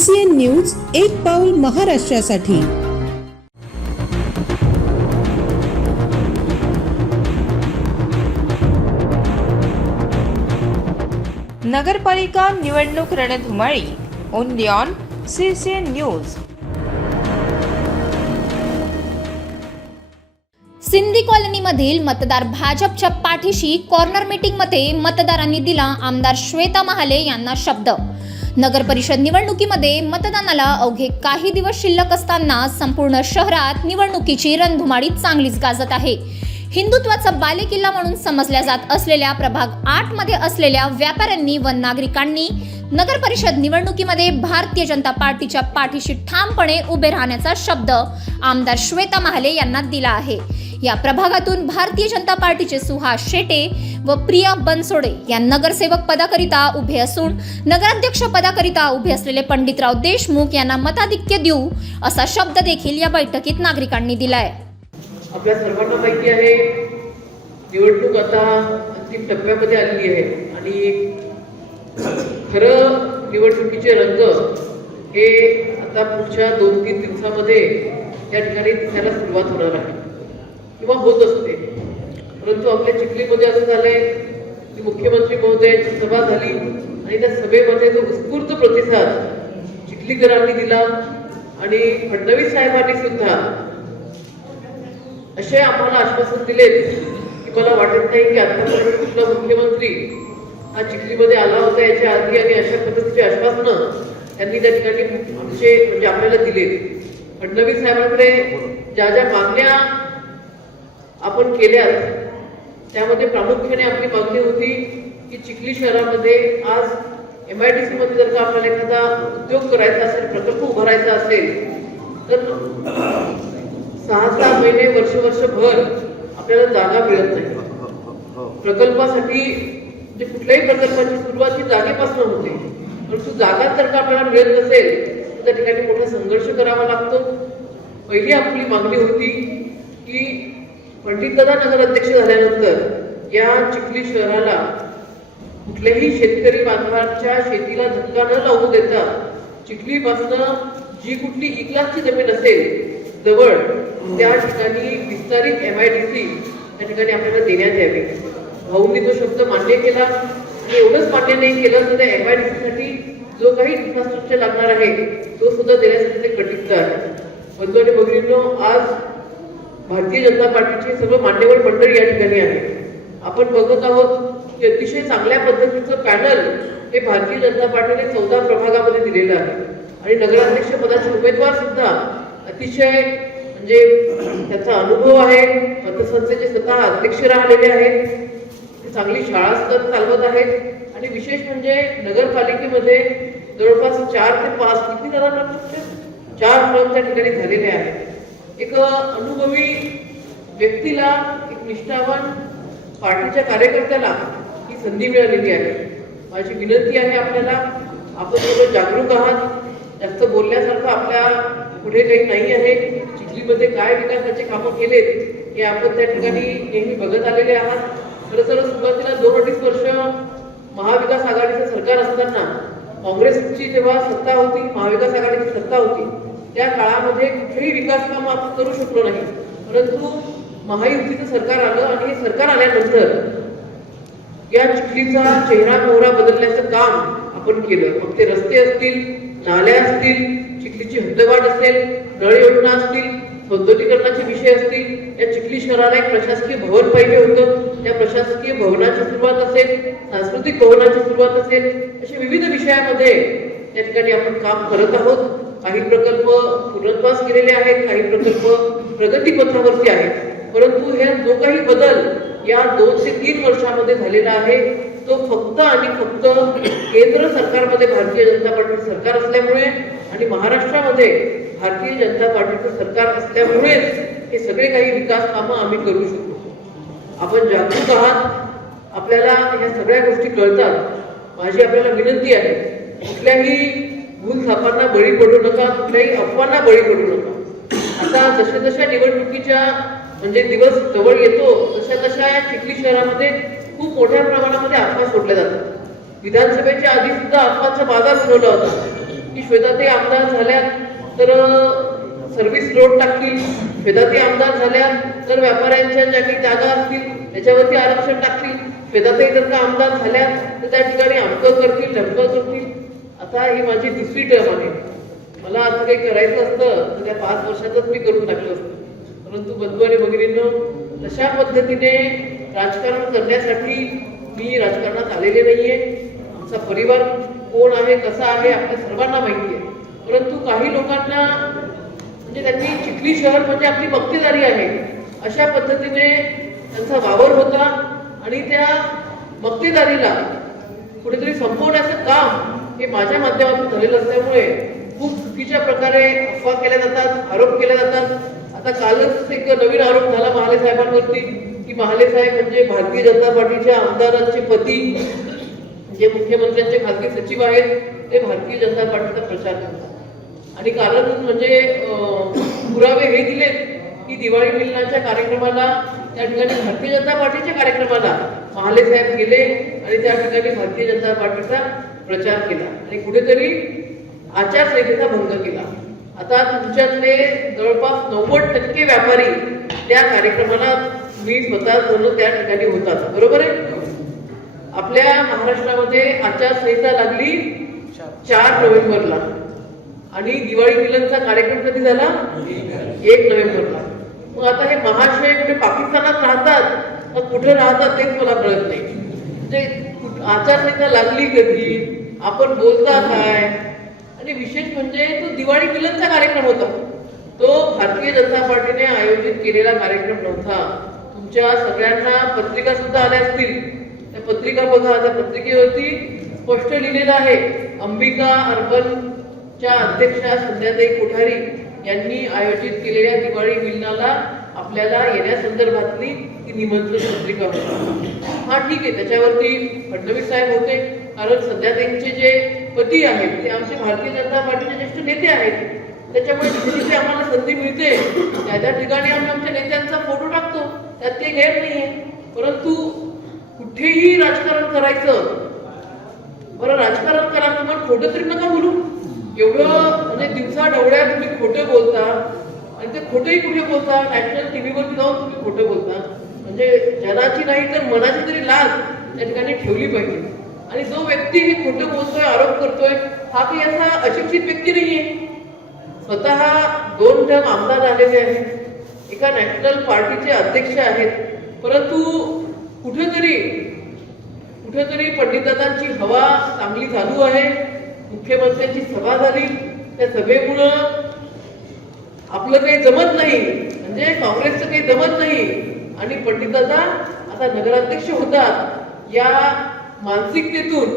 CCN news, एक पाऊल महाराष्ट्रासाठी। नगरपालिका निवडणूक रणधुमाळी only on CCN news. Sindhi कॉलनीमधील मतदार भाजपच्या पाठीशी कॉर्नर मीटिंगमध्ये मतदारांनी दिला आमदार श्वेता महाले यांना शब्द। नगर परिषद निवडणुकीमध्ये मतदानाला अवघे काही दिवस शिल्लक असताना संपूर्ण शहरात निवडणुकीची रणधुमाळी चांगलीच गाजत आहे। हिंदुत्वाचा बालेकिल्ला म्हणून समजल्या जात असलेल्या प्रभाग 8 मध्ये असलेल्या व्यापाऱ्यांनी व नागरिकांनी नगर परिषद निवडणुकीमध्ये भारतीय जनता पार्टीच्या पाठीशी ठामपणे उभे राहण्याचा शब्द आमदार श्वेता महाले यांना दिला आहे। या प्रभागातून भारतीय जनता पार्टीचे सुहास शेटे व प्रिया बनसोडे या नगरसेवक पदाकरिता उभे असून नगराध्यक्ष पदाकरिता उभे असलेले पंडितराव देशमुख यांना मताधिक्य देऊ असा शब्द देखील या बैठकीत नागरिकांनी दिलाय। आपल्या सर्वांना माहिती आहे, निवडणूक आता अंतिम टप्प्यामध्ये आलेली आहे आणि खरं निवडणुकीचे रंग हे आता पुढच्या 2-3 दिवसामध्ये या ठिकाणी दिसायला सुरुवात होणार आहे किंवा होत असते। परंतु आपल्या चिखलीमध्ये असं झालंय की मुख्यमंत्री महोदयांची सभा झाली आणि त्या सभेमध्ये जो उत्स्फूर्त प्रतिसाद चिखलीकरांनी दिला आणि फडणवीस साहेबांनी सुद्धा असे आम्हाला आश्वासन दिले की मला वाटत नाही की आतापर्यंत कुठला मुख्यमंत्री हा चिखलीमध्ये आला होता याच्या आधी आणि अशा पद्धतीचे आश्वासनं त्यांनी त्या ठिकाणी म्हणजे आपल्याला दिले। फडणवीस साहेबांकडे ज्या ज्या मागण्या आपण केल्यात त्यामध्ये प्रामुख्याने आपली मागणी होती की चिखली शहरामध्ये आज MIDC मध्ये जर का आपल्याला एखादा उद्योग करायचा असेल, प्रकल्प उभारायचा असेल तर 6-6 महिने वर्षभर आपल्याला जागा मिळत नाही। प्रकल्पासाठी म्हणजे कुठल्याही प्रकल्पाची सुरुवात ही जागेपासून होते, परंतु जागा जर का आपल्याला मिळत नसेल तर त्या ठिकाणी मोठा संघर्ष करावा लागतो। पहिली आपली मागणी होती की पंडितदादा नगराध्यक्ष झाल्यानंतर या चिखली शहराला कुठल्याही शेतकरी बांधवांच्या शेतीला धक्का न लावू देता चिखलीपासून जी कुठली E-क्लासची जमीन असेल जवळ त्या ठिकाणी विस्तारित MIDC त्या ठिकाणी आपल्याला देण्यात यावे। भाऊंनी तो शब्द मान्य केला आणि एवढंच मान्य नाही केलं तर त्या MIDC साठी जो काही इन्फ्रास्ट्रक्चर लागणार आहे तो सुद्धा देण्यासाठी ते कटिबद्ध आहे। बंधू आणि भगिनींनो, आज भारतीय जनता पार्टीचे सर्व मान्यवर मंडळी या ठिकाणी आहे। आपण बघत आहोत की अतिशय चांगल्या पद्धतीचं पॅनल हे भारतीय जनता पार्टीने 14 प्रभागामध्ये दिलेलं आहे आणि नगराध्यक्ष पदाचे उमेदवार सुद्धा अतिशय म्हणजे त्याचा अनुभव आहे। पतसंस्थेचे स्वतः अध्यक्ष राहिलेले आहेत, चांगली शाळा सुद्धा चालवत आहेत आणि विशेष म्हणजे नगरपालिकेमध्ये जवळपास 4 ते 5 किती जणांना 4 फॉर्म त्या ठिकाणी झालेले आहेत। एक अनुभवी व्यक्तीला, एक निष्ठावान पार्टीच्या कार्यकर्त्याला ही संधी मिळालेली आहे। माझी विनंती आहे आपल्याला, आपण सर्व जागरूक आहात, जास्त बोलण्यासारखं आपल्या पुढे काही नाही आहे। चिखलीमध्ये काय विकासाचे कामं केलेत हे आपण त्या ठिकाणी नेहमी बघत आलेले आहात। खरं तर सुरुवातीला 2-2.5 वर्ष महाविकास आघाडीचं सरकार असताना काँग्रेसची जेव्हा सत्ता होती, महाविकास आघाडीची सत्ता होती, त्या काळामध्ये कुठेही विकास काम आपण करू शकलो नाही। परंतु महायुतीचं सरकार आलं आणि हे सरकार आल्यानंतर या चिखलीचा चेहरा मोहरा बदलण्याचं काम आपण केलं। मग ते रस्ते असतील, नाल्या असतील, चिखलीची हद्दवाढ असेल, नळ योजना असतील, सौंदर्यीकरणाचे विषय असतील, या चिखली शहराला एक प्रशासकीय भवन पाहिजे होतं, त्या प्रशासकीय भवनाची सुरुवात असेल, सांस्कृतिक भवनाची सुरुवात असेल, अशा विविध विषयामध्ये त्या ठिकाणी आपण काम करत आहोत। काही प्रकल्प पूर्णत्वास केलेले आहेत, काही प्रकल्प प्रगतीपथावरती आहेत। परंतु हे जो काही बदल या 2 ते 3 वर्षामध्ये झालेला आहे तो फक्त आणि फक्त केंद्र सरकारमध्ये भारतीय जनता पार्टीचं सरकार असल्यामुळे आणि महाराष्ट्रामध्ये भारतीय जनता पार्टीचं सरकार असल्यामुळेच हे सगळे काही विकास कामं आम्ही करू शकतो। आपण जागरूक आहात, आपल्याला ह्या सगळ्या गोष्टी कळतात। माझी आपल्याला विनंती आहे, कुठल्याही भूलथापांना बळी पडू नका, कुठल्याही अफवांना बळी पडू नका। आता जशा निवडणुकीच्या म्हणजे दिवस जवळ येतो तशा या चिखली शहरामध्ये खूप मोठ्या प्रमाणामध्ये अफवा सोडल्या जातात। विधानसभेच्या आधी सुद्धा अफवांचा बाजार भरवला होता। की श्वेताताई आमदार झाल्या तर सर्व्हिस रोड टाकतील, श्वेताताई आमदार झाल्या तर व्यापाऱ्यांच्या ज्या काही जागा असतील त्याच्यावरती आरक्षण टाकतील, श्वेताताई जर का आमदार झाल्या तर त्या ठिकाणी अमकं करतील, ढमकं करतील. आता ही माझी दुसरी टर्म आहे. मला असं काही करायचं असतं तर त्या 5 वर्षातच मी करून टाकलं असतं. परंतु बंधू आणि भगिनींनो, तशा पद्धतीने राजकारण करण्यासाठी मी राजकारणात आलेले नाहीये. आमचा परिवार कोण आहे, कसा आहे, आपल्या सर्वांना माहिती आहे. परंतु काही लोकांना म्हणजे त्यांनी चिखली शहर म्हणजे आपली मक्तेदारी आहे अशा पद्धतीने त्यांचा वावर होता आणि त्या मक्तेदारीला कुठेतरी संपवण्याचं काम हे माझ्या माध्यमातून झालेलं असल्यामुळे खूप चुकीच्या प्रकारे अफवा केल्या जातात, आरोप केले जातात. आता कालच एक नवीन आरोप झाला महाले साहेबांवरती की महाले साहेब म्हणजे भारतीय जनता पार्टीच्या आमदारांचे पती, जे मुख्यमंत्र्यांचे खासगी सचिव आहेत, ते भारतीय जनता पार्टीचा प्रचार करतात. आणि कारण म्हणजे पुरावे हे दिले की दिवाळी मिलनाच्या कार्यक्रमाला त्या ठिकाणी भारतीय जनता पार्टीच्या कार्यक्रमाला महाले साहेब गेले आणि त्या ठिकाणी भारतीय जनता पार्टीचा प्रचार केला आणि कुठेतरी आचारसंहितेचा भंग केला. आता तुमच्यातले जवळपास 90% व्यापारी त्या कार्यक्रमाला मी स्वतः त्या ठिकाणी होतात, बरोबर आहे. आपल्या महाराष्ट्रामध्ये आचारसंहिता लागली 4 नोव्हेंबरला आणि दिवाळी मिलनचा कार्यक्रम कधी झाला? 1 नोव्हेंबरला. मग आता हे महाशय कुठे पाकिस्तानात राहतात तर कुठे राहतात तेच मला कळत नाही. म्हणजे आचारसंहिता लागली कधी, आपण बोलता काय, आणि विशेष म्हणजे तो दिवाळी मिलनचा कार्यक्रम होता, तो भारतीय जनता पार्टीने आयोजित केलेला कार्यक्रम नव्हता. तुमच्या सगळ्यांना पत्रिका सुद्धा आल्या असतील, त्या पत्रिका बघा. त्या पत्रिकेवरती स्पष्ट लिहिलेलं आहे, अंबिका अर्बनच्या अध्यक्षा संध्याताई कोठारी यांनी आयोजित केलेल्या दिवाळी मिलनाला आपल्याला येण्यासंदर्भातली ती निमंत्रण पत्रिका होती. हा ठीक आहे, त्याच्यावरती फडणवीस साहेब होते, कारण संध्याताईंचे जे पती आहेत ते आमचे भारतीय जनता पार्टीचे ज्येष्ठ नेते आहेत. त्याच्यामुळे जिथे जिथे आम्हाला संधी मिळते त्या ठिकाणी आम्ही आमच्या नेत्यांचा फोटो टाकतो, त्यात काही गैर नाहीये. परंतु कुठेही राजकारण करायचं, बरं राजकारण करा, तुम्हाला खोटं तरी नका बोलू. एवढं म्हणजे दिवसा डवळ्या तुम्ही खोटं बोलता आणि ते खोटंही कुठे बोलता, नॅशनल टीव्हीवर जाऊन तुम्ही खोटं बोलता. म्हणजे जनाची नाही तर मनाची तरी लाज त्या ठिकाणी ठेवली पाहिजे. आणि जो व्यक्ती हे खोटं बोलतोय, आरोप करतोय, हा काही असा अशिक्षित व्यक्ती नाहीये. स्वतः 2 टर्म आमदार झालेले आहेत, एका नॅशनल पार्टीचे अध्यक्ष आहेत. परंतु कुठेतरी पंडितदादांची हवा चांगली चालू आहे. मुख्यमंत्र्यांची सभा झाली, त्या सभेमुळं आपलं काही जमत नाही, म्हणजे काँग्रेसचं काही जमत नाही आणि पंडितदादा आता नगराध्यक्ष होतात. या मानसिकतेतून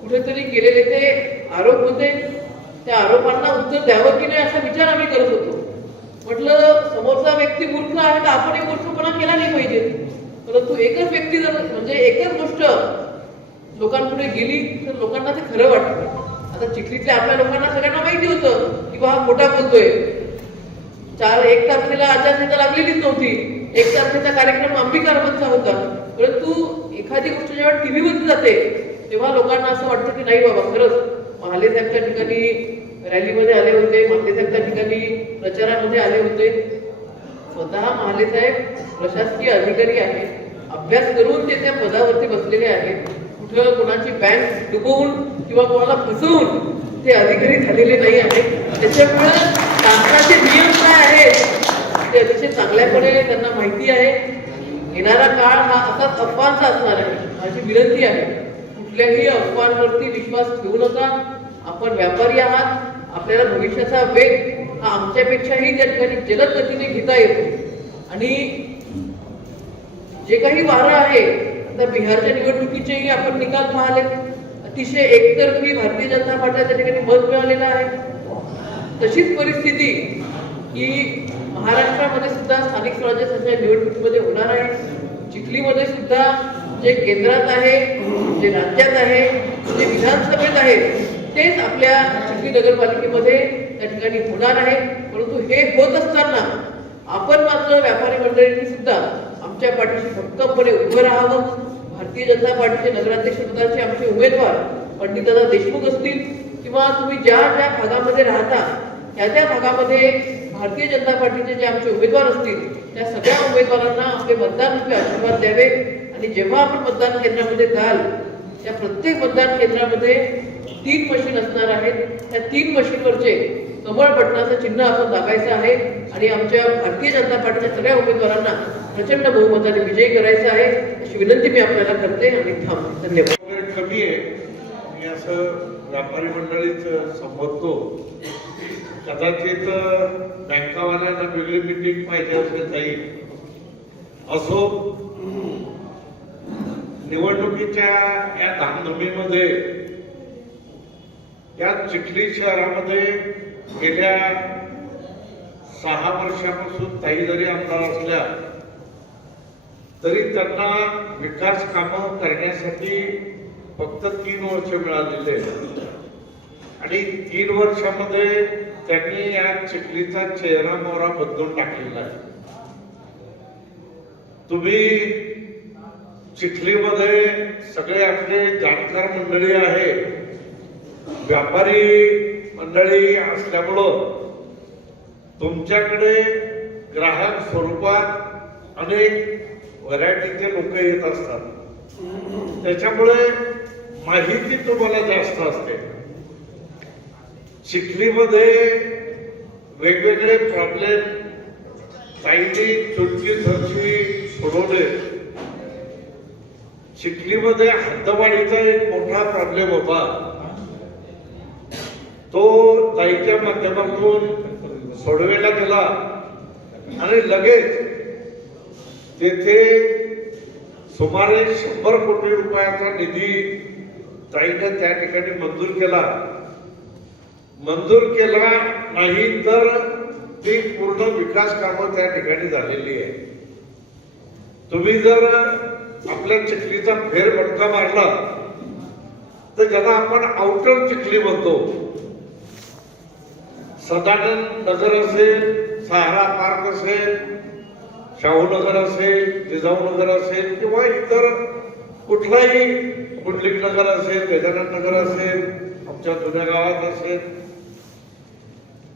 कुठेतरी केलेले ते आरोप होते, त्या आरोपांना उत्तर द्यावं की नाही असा विचार आम्ही करत होतो. म्हटलं समोरचा व्यक्ती मूर्ख आहे तर आपण एक मूर्खपणा केला नाही पाहिजे. परंतु एकच व्यक्ती जर म्हणजे एकच गोष्ट लोकांपुढे गेली तर लोकांना ते खरं वाटतं. आता चिखलीतल्या आपल्या लोकांना सगळ्यांना माहिती होतं की हा खोटा बोलतोय. 1 तारखेला आचारसंहिता लागलेलीच नव्हती, 1 तारखेचा कार्यक्रम अंबिका अर्बनचा होता. परंतु एखादी गोष्ट जेव्हा टीव्हीवरती जाते तेव्हा लोकांना असं वाटतं की नाही बाबा खरंच महाले साहेब त्या ठिकाणी रॅलीमध्ये आले होते, महाले साहेब त्या ठिकाणी प्रचारामध्ये आले होते. स्वतः महाले साहेब प्रशासकीय अधिकारी आहेत, अभ्यास करून ते त्या पदावरती बसलेले आहेत. कुठं कोणाची बँक डुबवून किंवा कोणाला फसवून ते अधिकारी झालेले नाही आहेत. त्याच्यामुळे शासनाचे नियम काय आहेत ते अतिशय चांगल्यापणे त्यांना माहिती आहे. येणारा काळ हा असाच अफवांचा असणार आहे. माझी विनंती आहे, कुठल्याही अफवांवरती विश्वास ठेवू नका. आपण व्यापारी आहात, आपल्याला भविष्याचा वेग हा आमच्यापेक्षाही त्या ठिकाणी जलद गतीने घेता येतो. आणि जे काही वारं आहे, आता बिहारच्या निवडणुकीचेही आपण निकाल पाहिले, अतिशय एकतर्फी भारतीय जनता पार्टीला त्या ठिकाणी मत मिळालेलं आहे. तशीच परिस्थिती ही महाराष्ट्रामध्ये सुद्धा स्थानिक स्वराज्य संस्था निवडणुकीमध्ये होणार आहे. चिखलीमध्ये सुद्धा जे केंद्रात आहे, जे राज्यात आहे, जे विधानसभेत आहे तेच आपल्या चिखली नगरपालिकेमध्ये त्या ठिकाणी होणार आहे. परंतु हे होत असताना आपण मात्र व्यापारी मंडळींनी सुद्धा आमच्या पाठीशी भक्कमपणे उभं राहावं. भारतीय जनता पार्टीचे नगराध्यक्ष पदाचे आमचे उमेदवार पंडितदादा देशमुख असतील किंवा तुम्ही ज्या ज्या भागामध्ये राहता त्या भागामध्ये भारतीय जनता पार्टीचे जे आमचे उमेदवार असतील त्या सगळ्या उमेदवारांना आपले मतदान रूपी आशीर्वाद द्यावे आणि जेव्हा आपण मतदान केंद्रामध्ये जाल त्या प्रत्येक मतदान केंद्रामध्ये 3 मशीन असणार आहेत. त्या 3 मशीनवरचे कमळ बटनाचं चिन्ह आपण दाबायचं आहे आणि आमच्या भारतीय जनता पार्टीच्या सगळ्या उमेदवारांना प्रचंड बहुमताने विजयी करायचं आहे अशी विनंती मी आपल्याला करते आणि थांबते. धन्यवाद. कमी आहे मी असं व्यापारी मंडळीच संबोधतो. कदाचित बँकावाल्यांना वेगळी मीटिंग पाहिजे असेल जाईल असो. निवडणुकीच्या या धामधुमीमध्ये या चिखली शहरामध्ये गेल्या 6 वर्षापासून ताई जरी आमदार असल्या तरी त्यांना विकास कामं करण्यासाठी फक्त 3 वर्ष मिळालेले आणि 3 वर्षामध्ये त्यांनी या चिखलीचा चेहरा मोहरा बदलून टाकलेला आहे. तुम्ही चिखलीमध्ये सगळे आपले जाणकार मंडळी आहे, व्यापारी मंडळी असल्यामुळं तुमच्याकडे ग्राहक स्वरूपात अनेक व्हरायटीचे लोक येत असतात. त्याच्यामुळे माहिती तुम्हाला जास्त असते. चिखलीमध्ये वेगवेगळे प्रॉब्लेम ताईंनी चुटकी थरची सोडवले. चिखलीमध्ये हद्दवाढीचा एक मोठा प्रॉब्लेम होता. तो ताईच्या माध्यमातून सोडवेला गेला आणि लगेच तेथे सुमारे 100 कोटी रुपयाचा निधी ताईने त्या ठिकाणी मंजूर केला नाही तर ती पूर्ण विकास कामं त्या ठिकाणी झालेली आहे. तुम्ही जर आपल्या चिखलीचा फेरफटका मारला तर ज्याला आपण आउटर चिखली म्हणतो, सदानंद नगर असेल, सहारा पार्क असेल, शाहूनगर असेल, जिजाऊनगर असेल किंवा इतर कुठलाही पुंडलिक नगर असेल, गजानन नगर असेल, आमच्या जुन्या गावात असेल,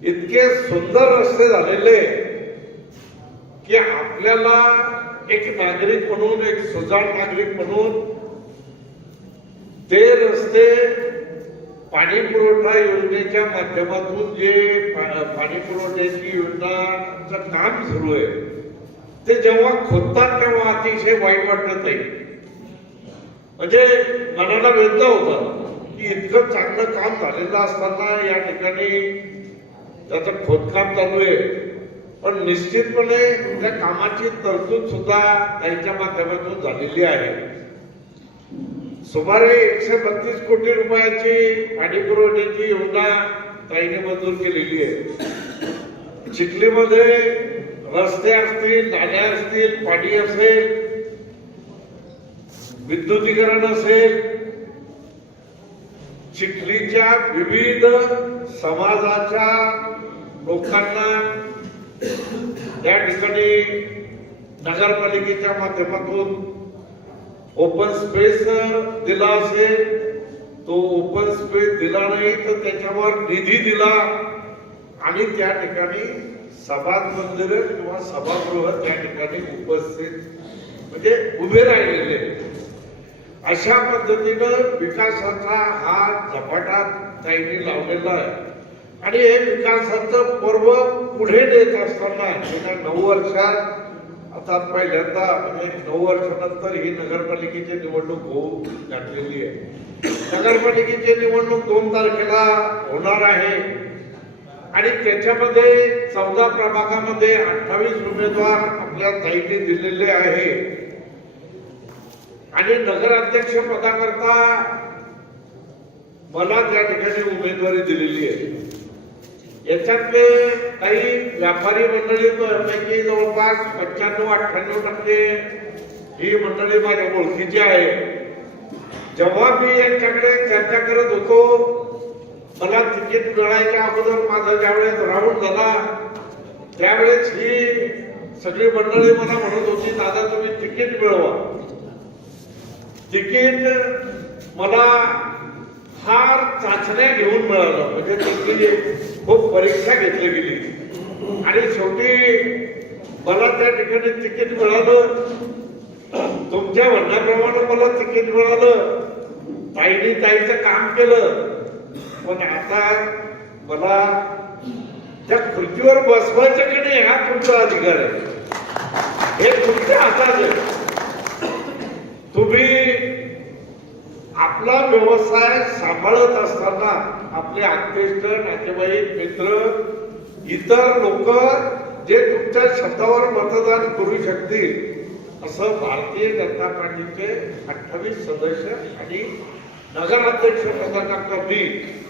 इतके सुंदर रस्ते झालेले की आपल्याला एक नागरिक म्हणून, एक सुजाण नागरिक म्हणून ते रस्ते पाणी पुरवठा योजनेच्या माध्यमातून जे पाणी पुरवठ्याची योजनाचं काम सुरू आहे ते जेव्हा खोदतात तेव्हा अतिशय वाईट वाटत नाही. म्हणजे मनाला वेदना होता की इतकं चांगलं काम झालेलं असताना या ठिकाणी त्याचं खोदकाम चालू आहे. पण निश्चितपणे त्या कामाची तरतूद सुद्धा त्यांच्या माध्यमातून झालेली आहे. सुमारे 132 कोटी रुपयाची पाणी पुरवठ्याची योजना ताईने मंजूर केलेली आहे. चिखलीमध्ये रस्ते असतील, नाल्या असतील, पाणी असेल, विद्युतीकरण असेल, चिखलीच्या विविध समाजाच्या लोकांना त्या ठिकाणी नगरपालिकेच्या माध्यमातून ओपन स्पेस दिला असेल. तो ओपन स्पेस दिला नाही तर त्याच्यावर निधी दिला आणि त्या ठिकाणी सभा मंदिर किंवा सभागृह त्या ठिकाणी उपस्थित म्हणजे उभे राहिलेले. अशा पद्धतीनं विकासाचा हा झपाटा ताईंनी लावलेला आहे आणि हे विकासाचं पर्व पुढे नेत असताना गेल्या 9 वर्षात आता पहिल्यांदा म्हणजे 9 वर्षानंतर ही नगरपालिकेची निवडणूक होऊ लागलेली आहे. नगरपालिकेची निवडणूक 2 तारखेला होणार आहे आणि त्याच्यामध्ये 14 प्रभागामध्ये 28 उमेदवार आपल्या ताईंनी दिलेले आहे आणि नगराध्यक्ष पदाकरता मला त्या ठिकाणी उमेदवारी दिलेली आहे. याच्यातले काही व्यापारी मंडळी पैकी जवळपास 95-98% ही मंडळी माझ्या ओळखीची आहे. जेव्हा मी यांच्याकडे चर्चा करत होतो मला तिकीट मिळायच्या अगोदर माझा ज्यावेळेस राऊंड झाला त्यावेळेस ही सगळी मंडळी मला म्हणत होती, दादा तुम्ही तिकीट मिळवा. तिकीट मला फार चाचण्या घेऊन मिळालं, म्हणजे त्याची खूप परीक्षा घेतली गेली आणि शेवटी मला त्या ठिकाणी तिकीट मिळालं. तुमच्या म्हणण्याप्रमाणे मला तिकीट मिळालं. ताईने ताईचं काम केलं, पण आता मला त्या खुर्चीवर बसवायचं की नाही हा तुमचा अधिकार आहे. हे तुमच्या हातात आहे. तुम्ही आपला व्यवसाय सांभाळत असताना आपले आत्मीष्ट, नातेवाईक, मित्र, इतर लोक जे तुमच्या शब्दावर मतदान करू शकतील असं भारतीय जनता पार्टीचे 28 सदस्य आणि नगराध्यक्ष पदाकरता मी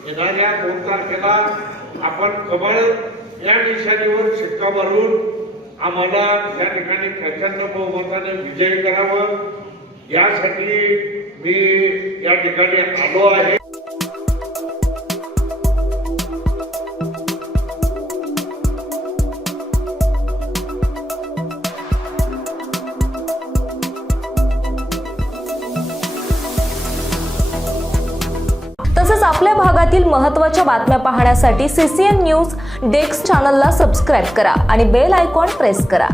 येणाऱ्या 2 तारखेला आपण कमळ या निशाणीवर शिक्का मारून आम्हाला या ठिकाणी प्रचंड बहुमताने विजयी करावं यासाठी मी या ठिकाणी आलो आहे. तसंच आपल्या भागातील महत्त्वाच्या बातम्या पाहण्यासाठी CCN न्यूज डेस्क चॅनलला सबस्क्राईब करा आणि बेल आयकॉन प्रेस करा.